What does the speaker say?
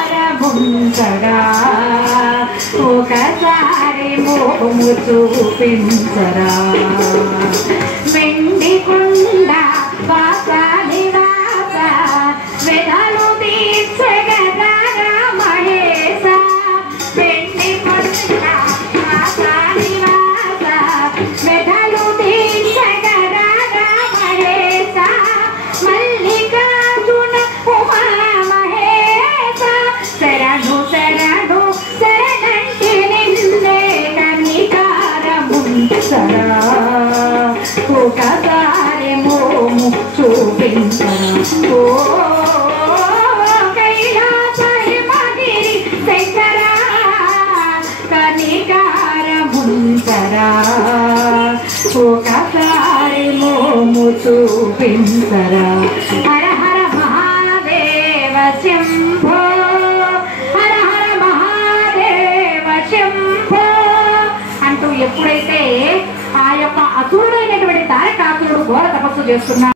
కనికారముంచగా ఒకసారి మోము చూపించరా వెండి కుండ వాస నివాస వెదలు తీర్చగరా మహేశ వెండి కుండ వాస నివాస వెదలు తీర్చగరా మహేశ మల్లికార్జున ఉమా మహేశ శరణు శరణు శరణంటి నిన్నే కనికారముంచరా ఒకసారి మోము చూపించరా ఓ కైలాస హిమగిరి శంకర కనికారముంచరా ఒకసారి మోము చూపించరా హర హర మహాదేవ శంభో హర హర మహాదేవ శంభో అంటూ ఎప్పుడైతే ఆ యొక్క అసురుడైనటువంటి తారకాసురుడు ఘోర తపస్సు చేస్తున్నా